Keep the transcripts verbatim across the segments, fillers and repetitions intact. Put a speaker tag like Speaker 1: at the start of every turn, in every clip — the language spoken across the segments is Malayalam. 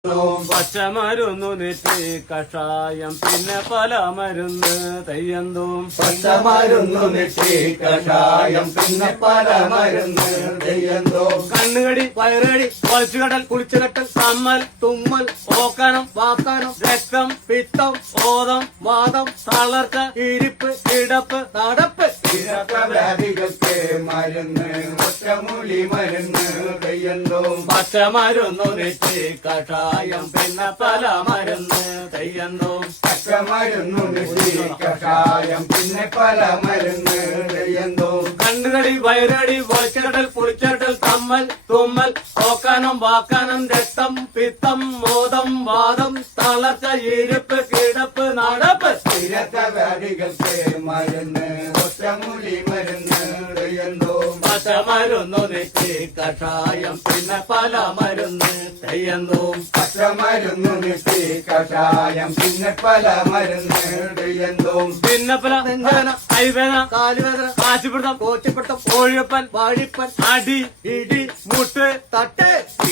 Speaker 1: പച്ചമരുന്നു നെറ്റി കഷായം പിന്നെ പല മരുന്ന് തെയ്യന്തോം.
Speaker 2: പച്ചമരുന്നു നെറ്റി കഷായം പിന്നെ പല മരുന്ന് തെയ്യന്തോം.
Speaker 1: കണ്ണുകടി വയറുകടി വലിച്ചുകടൽ കുളിച്ചുകെട്ടൽ കമ്മൽ തുമ്മൽ ഓക്കാനം വാക്കാനം രക്തം പിത്തം ഓതം വാദം തളർച്ച ഇരിപ്പ് കിടപ്പ് നടപ്പ്
Speaker 2: വ്യാധികൾക്ക് മരുന്ന് ഒറ്റമൂലി മരുന്ന് തെയ്യന്തോം.
Speaker 1: പച്ചമരുന്നു നെറ്റി കഷായം പിന്നെ പല മരുന്ന് തെയ്യന്തോം.
Speaker 2: പച്ചമരുന്നു നെറ്റി കഷായം പിന്നെ പല മരുന്ന് തെയ്യന്തോം.
Speaker 1: കണ്ണുകടി വയറുകടി വലിച്ചുകടൽ കുളിച്ചുകെട്ടൽ കമ്മൽ തുമ്മൽ ഓക്കാനം വാക്കാനം രക്തം പിത്തം മോദം വാദം തളർച്ച ഇരിപ്പ് കിടപ്പ് നടപ്പ്
Speaker 2: വ്യാധികൾക്ക് മരുന്ന് ഒറ്റമൂലി മരുന്ന് തെയ്യന്തോം.
Speaker 1: പച്ചമരുന്നു നെറ്റി കഷായം പിന്നെ പല മരുന്ന് തെയ്യന്തോം.
Speaker 2: പച്ചമരുന്നു നെറ്റി കഷായം പിന്നെ പല മരുന്ന് തെയ്യന്തോം.
Speaker 1: പിന്നെ പല നെഞ്ചവേദന കൈവേദന കാലുവേദന കാശിപ്പിടുത്തം കോച്ചിപ്പിടുത്തം കോഴിയപ്പൻ വാഴിപ്പൻ അടി ഇടി മുട്ട് തട്ട്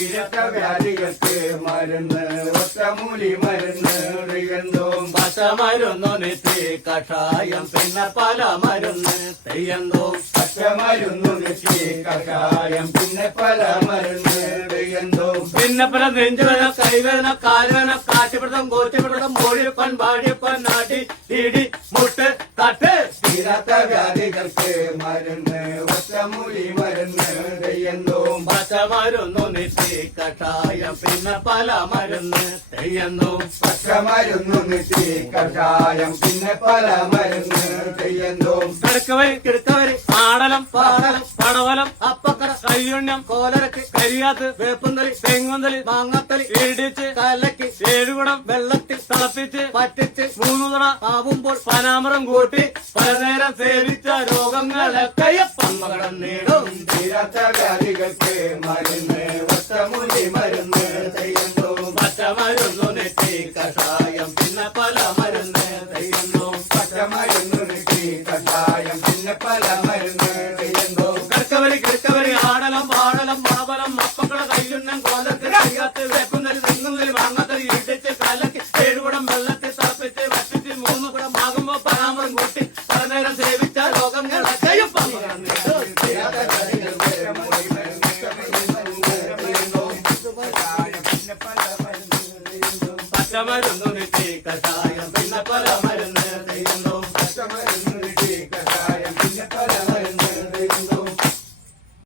Speaker 2: വ്യാധികൾക്ക് മരുന്ന് ഒറ്റമൂലി മരുന്ന് തെയ്യന്തോം.
Speaker 1: പച്ചമരുന്നു നെറ്റി കഷായം പിന്നെ പല മരുന്ന് തെയ്യന്തോം.
Speaker 2: പച്ചമരുന്നു നെറ്റി കഷായം പിന്നെ പല മരുന്ന് തെയ്യന്തോം.
Speaker 1: പിന്നെ പല നെഞ്ചുവേദന കൈവേദന കാലുവേദന കാശിപ്പിടുത്തം കോച്ചിപ്പിടുത്തം കോഴിയപ്പൻ വാഴിപ്പൻ അടി ഇടി മുട്ട് തട്ട്
Speaker 2: തീരാത്ത വ്യാധികൾക്ക് മരുന്ന് ഒറ്റമൂലി മരുന്ന് തെയ്യന്തോം.
Speaker 1: പച്ചമരുന്നു നെറ്റി കഷായം പിന്നെ പല മരുന്ന് തെയ്യന്തോം.
Speaker 2: പച്ചമരുന്നു നെറ്റി കഷായം പിന്നെ പല മരുന്ന് തെയ്യന്തോം.
Speaker 1: കിടക്കവരി കിടക്കവരി ആടലം പാടലം പടവലം അപ്പക്കര കയ്യുണ്ണം കോലരക്ക് കരിയാത്ത് വേപ്പന്തലി തെങ്ങുന്തലി മാങ്ങത്തലി ഇടിച്ച് കലക്കി ഏഴുകുടം വെള്ളത്തിൽ തിളപ്പിച്ച് പറ്റിച്ച് മൂന്നു തട ആവുമ്പോൾ പനാമരം കൂട്ടി പലനേരം സേവിച്ച രോഗങ്ങളൊക്കെ പമ്മകടം നേടും.
Speaker 2: തീരാത്ത വ്യാധികൾക്ക് മരുന്ന് ഒറ്റമൂലി മരുന്ന് തെയ്യന്തോം.
Speaker 1: പച്ചമരുന്നു നെറ്റി കഷായം പിന്നെ പല മരുന്ന് തെയ്യന്തോം.
Speaker 2: പച്ചമരുന്നു നെറ്റി കഷായം പിന്നെ പല മരുന്ന് തെയ്യന്തോം.
Speaker 1: കിടക്കവരി കിടക്കവരി ആടലം പാടലം പടവലം അപ്പക്കട കയ്യുണ്ണം കോലത്തിൽ കരിയാത്ത് വേപ്പന്തലി തെങ്ങുന്തലി മാങ്ങത്തലി ഇടിച്ച് കലക്കി ഏഴുകുടം വെള്ളത്തിൽ തിളപ്പിച്ച് വറ്റിച്ച് മൂന്ന് കുടം ആകുമ്പോ പരാമരം കൂട്ടി പലനേരം സേവിച്ച രോഗങ്ങളൊക്കെ പമ്മകടം നേടും.
Speaker 2: തീരാത്ത വ്യാധികൾക്ക് മരുന്ന്
Speaker 1: പച്ചമരുന്നു നെറ്റി കഷായം